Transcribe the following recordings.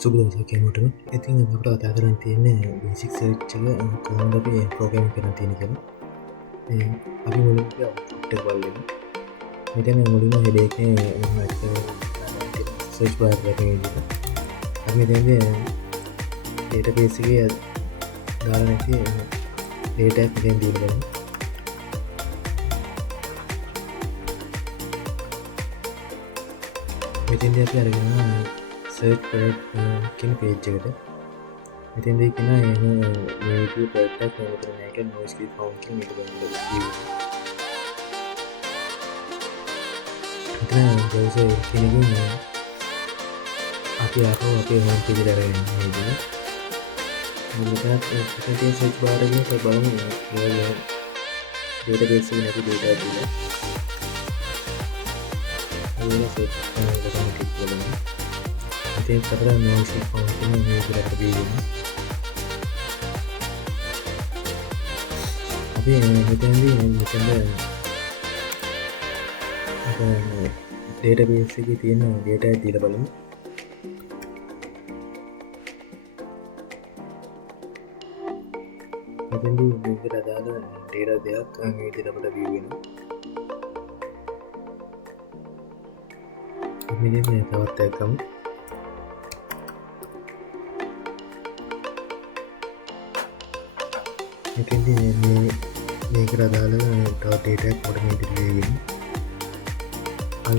සුබ දවසක් හැමෝටම. ඉතින් අපිට කතා කරන්න තියෙන්නේ බේසික් සර්ච් එක කොහොමද අපි ප්‍රෝග්‍රෑමින් කරන්න තියෙන්නේ කියලා. අපි මුලින්ම අවුට්පුට් එක බලමු. මෙතන මුලින්ම හෙඩර් එකේ සර්ච් බාර් එකේ විදිහට අපි මෙතනදී ඩේටාබේස් එකේ දාලා නැති ඩේටා එකක් මෙතන දීලා බලමු. මෙතනදී අපි අරගෙන search කියන page එකට මෙතෙන්දී කියන එන මේ product එක මෙතන මේක noise found කියන එක බලන්න. මෙතන browser එකකින් අපි ආපහු අපේ home page එකට අරගෙන යනවා නේද? මොකද ඒකේ search bar එකේ බලමු database එකේ නැති data දීලා ඒක search කරන්න ක්ලික් කරමු. ඉතින් අපිට noise found කියන මේ විදිහට දීලා අපි මෙතනදී database එකේ තියෙන data එක දීලා බලමු. මෙතනදී මේකට අදාළ data දෙකක් මේ විදිහට අපිට view වෙනවා. මෙන්න මේ තවත් එකක් ගමු. මෙතනදී මේකට අදාළ තවත් data එකක් පොඩි විදිහට view වෙනවා.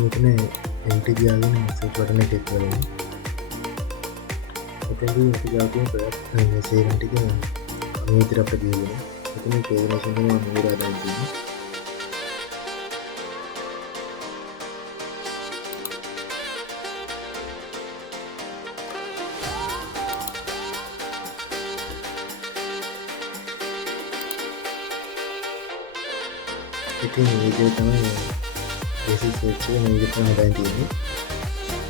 මෙතන empty ගියාගෙන search button එක ක්ලික් කරමු. මෙතනදී අපි ගාපු සේවන ටික මේ විදිහට අපිට view වෙනවා. මෙතන coordination එක මම මෙහෙට දාලා තියෙනවා. ඉතින් මේ විදිහට තමයි basic search එක මේ විදිහට තමයි හදාගෙන තියෙන්නේ.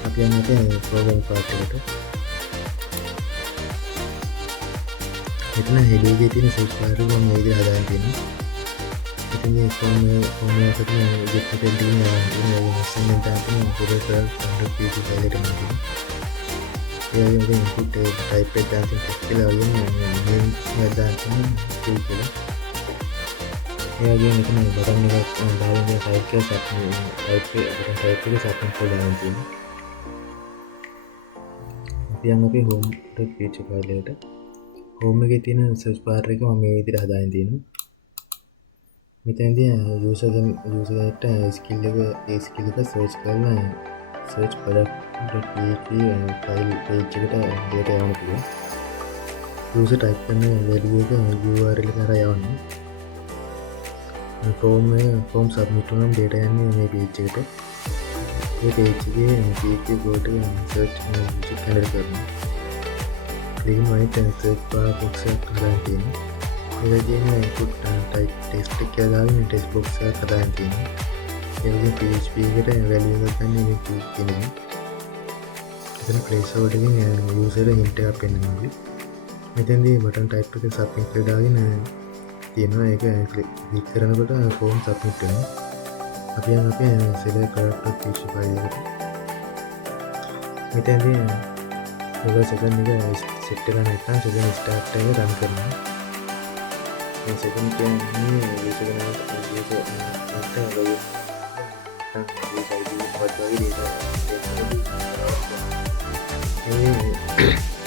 අපි යන්නේ program part එකට. මෙතන header එකේ තියෙන search bar එක මම මේ විදිහට හදාගෙන තියෙනවා. ඉතින් මේ form එකට මේ විදිහට දෙන්න යනවා. assignment එකක් තියෙනවා. page file එකට යනවා. ඒ වගේම input type එක දාන්න text කියලා වගේම name එක දාන්න කියලා. ඒ වගේම මෙතන බටන් එකක් දාලා ඉන්න type එක type එක submit කරලා තියෙනවා. අපි යමු අපේ home.page file එකට. home එකේ තියෙන search bar එක මම මේ විදිහට හදාගෙන තියෙනවා. මෙතනදී user එකට skill එක search කරලා search product.php file page එකට data යවන්න පුළුවන්. user type කරන value එක URL එකට යවන්න. form submit වුණාම data යන්නේ මේ page එකට. මේ page එකේ PHP code එක search handle කරනවා. click right search bar box එක හදාගෙන තියෙනවා. ඒ වගේම input type text එක දාගෙන text box එක හදාගෙන තියෙනවා. ඒ වගේම PHP එකට value එකක් ගන්න මේ කියනවා. එතන placeholder එකෙන් user hint එකක් පෙන්නනවා. මෙතෙන්දී button type එක submit කියලා දාගෙන තියෙනවා. ඒක ක්ලික් කරනකොට form submit වෙනවා. අපි යන අපේ select product.php file එකට. මෙතනදී ඔයගොල්ලෝ second එක set කරලා නැත්නම් second start එක run කරනවා. මේ second කියන්නේ user කෙනාට login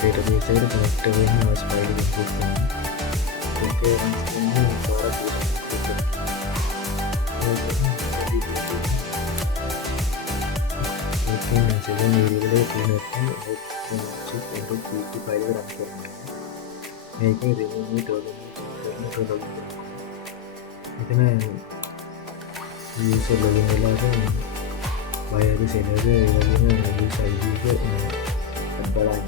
database එකට connect වෙන්න අවශ්‍ය file එක import කරනවා. user login වෙලාට වයර් සෙනර් ඒ වගේම user ID එක බලන්න.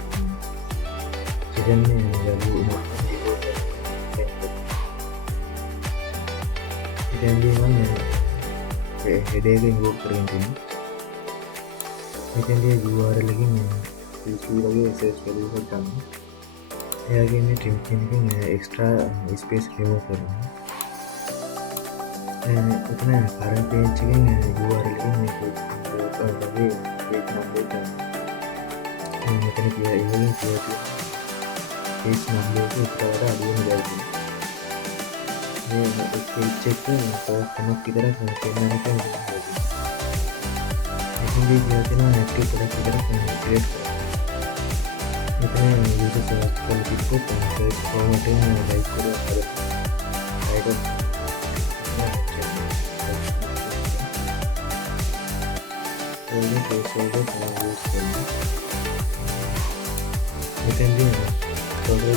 ඉතින් මම header එක import කරගෙන තියෙනවා. මෙතනදී URL එකකින් PHP වගේ search value එකක් ගන්නවා. ඒ වගේම trim එකකින් extra space remove කරනවා. එතන current page එකෙන් URL එකකින් මේක වගේ page number එක මෙතන කියලා ඉවලින් කියලා page number එක උඩට අඩු වෙන බැරි. මේ page එක කොහොමද විතරක් පෙන්නන්න කියලා. එතනදී කියලා තියෙනවා active product විතරක් select කරන්න. මෙතන user search කරලා තිබ්බොත් search format එක like කරලා title ini placeholder saya use करना මෙතෙන්දී total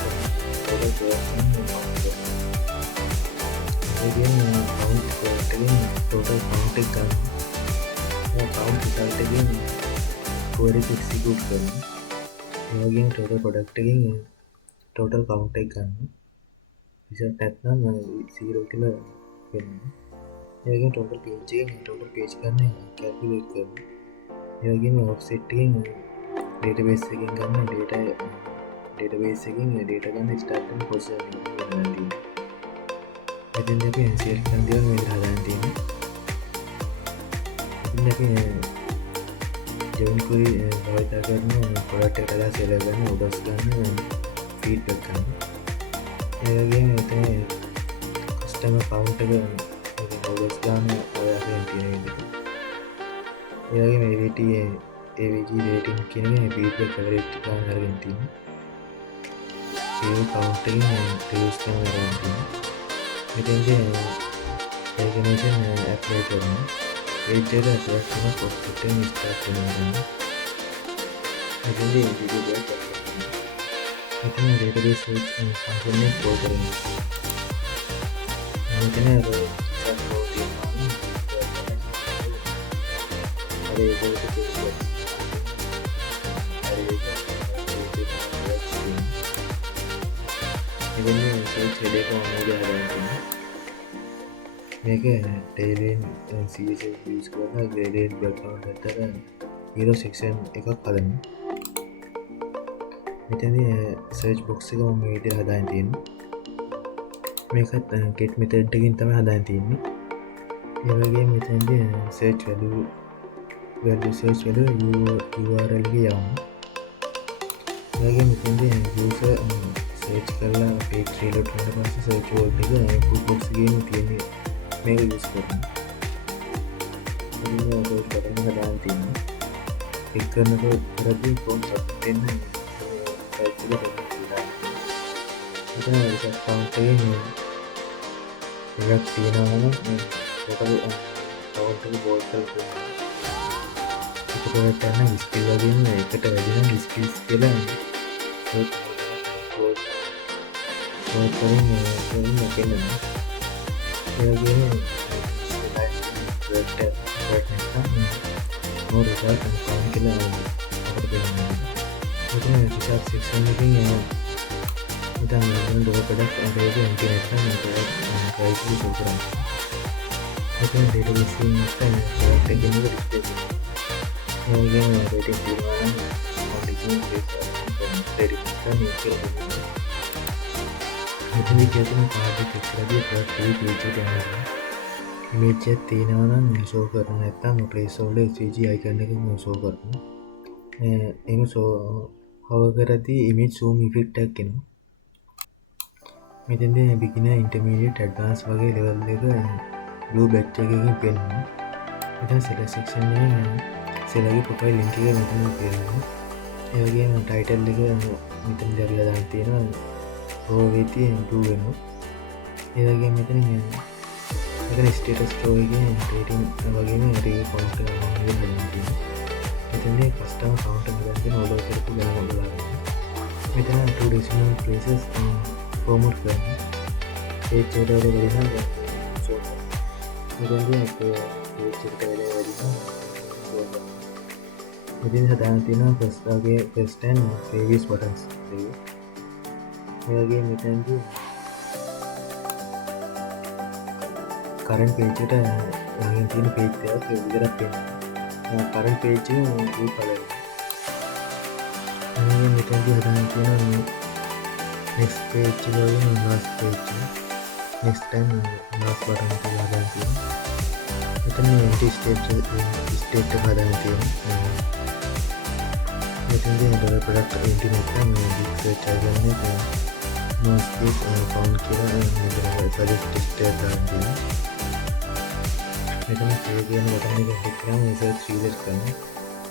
count එක ගන්න. count result එකෙන් query execute කරනවා. ඒ වගේම total product එකෙන් total count එක ගන්න. result නැත්නම් 0 කියලා වෙනවා. ඒ වගේම total page එකෙන් total page ගන්න calculate කරනවා. ඒ වගේම offset එකෙන් database එකෙන් ගන්න database එකෙන් data ගන්න start and process කරනවා. එතෙන්දී අපි NCL කියන දේවල් මේකට හදාන්න තියෙනවා. ඉතින් අපි ජෙමිනි query භාවිත කරන product එක හදලා sell ගන්න, orders ගන්න, feedback ගන්න. ඒ වගේම එතන customer count එක orders ගන්න ඔයාලගෙන් තියෙන විදිහට. ඒ වගේම AVG rating කියන එක feedback coverage ගන්න අරගෙන තියෙනවා. ඒ count එකෙන් reviews ගන්න අරගෙන තියෙනවා. මෙතෙන්දී organization apply කරනවා. page එක select කරන post එකෙන් start කරනවා. මෙතෙන්දී video එක මෙතන database search function එක call කරනවා. මෙතන මේක ටේලෙන් CSS use කරලා gradient background අතර hero section එකක් හදන්න. මෙතනදී search box එක මම මේ විදිහට හදාගෙන තියෙනවා. මේකත් get method එකකින් තමයි හදාගෙන තියෙන්නේ. ඒ වගේම මෙතනදී search value search value URL එක යවන්න. ඒ වගේම මෙතනදී user search කරලා page reload කරන පස්සේ search word එක input box එකේම තියෙන්නේ මේක use කරනවා. ඉතින් ඒක බටන් එක දාන්න තියෙනවා. ක්ලික් කරනකොට කරද්දී form submit වෙන site එක දෙනවා. ඉතින් ඒක count එකේ එකක් තියෙනවා නම් total count එක bold කරලා ඒකට ගන්න skill වගේම එකට වැඩි නම් skills කියලා ඒක කරන්නේ මොකෙන්ද ඒ වගේම more result and count කියලා අපිට දෙනවා. මෙතන result section එකකින් මෙතන නෝඩ් ප්‍රොඩක්ට් අරගෙන ඉන්ටර්නෙට් නම් price එක show කරනවා. මෙතන database එකකින් නැත්නම් product එක ගෙනල්ලා display කරනවා. ඒ වගේම rating තියෙනවා නම් auditing මෙතන කියන කාඩ් එක එක්කදී product එක page එකට යනවා. image එක තියෙනවා නම් show කරනවා නැත්නම් placeholder SVG icon එකකින් show කරනවා. එහෙම hover කරද්දී image zoom effect එකක් එනවා. මෙතෙන්දී beginner intermediate advanced වගේ level එක blue badge එකකින් පෙන්නනවා. මෙතන select section එකේ select profile link එක මෙතන පෙන්නනවා. ඒ වගේම title එක මෙතන දාලා දාන්න තියෙනවා. probability improve වෙනවා. ඒ වගේම මෙතන status row එකේ rating වගේම review count එක ගන්න තියෙනවා. මෙතනදී customer count එක ගන්න ඕලෝ කරපු ගණන බලන්න. මෙතන 2 decimal places format කරන්න. page එකට වැඩි නම් show කරන්න. මෙතනදී page එකට වැඩි නම් show කරන්න. මෙතන හදාන්න තියෙනවා first and previous buttons. ඒ වගේ මෙතනදී current page එකට ළඟින් තියෙන page එකක් විතරක් පේනවා. current page එක blue color. මේ මෙතනදී හදාන්න තියෙනවා next page එක වගේ last page එක. next and last button එක හදාන්න තියෙනවා. මෙතන empty state එක හදාන්න තියෙනවා. මෙතනදී මොකද ප්‍රොඩක්ට් ඉන්ටර්නෙට් එක මේ සර්ච් කරගන්නේ නොස්කේප් ෆවුන්ඩ් කියලා මෙතන සජෙස්ට් එකක් දාන්න තියෙනවා. මෙතන සේව් කියන බටන් එක ක්ලික් කරාම සර්ච් රිසල්ට් කරනවා.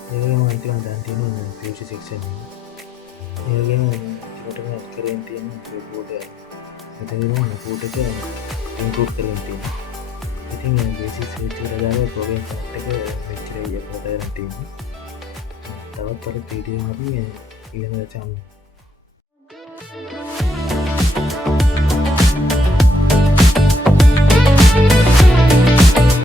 ඒ වගේම අන්තිමට දාන්න තියෙනවා ෆියුචර් සෙක්ෂන් එක. ඒ වගේම ඊටම ඇඩ් කරගෙන තියෙන රිපෝට් එක. මෙතන රිපෝට් එක ඉන්ක්ලූඩ් කරගෙන තියෙනවා. ඉතින් බේසික් සර්ච් එකට දාලා ප්‍රෝග්‍රෑම් පාර්ට් එක මෙච්චරයි අපිට දාන්න තියෙන්නේ. තවත් වීඩියෝ අපි ඊළඟට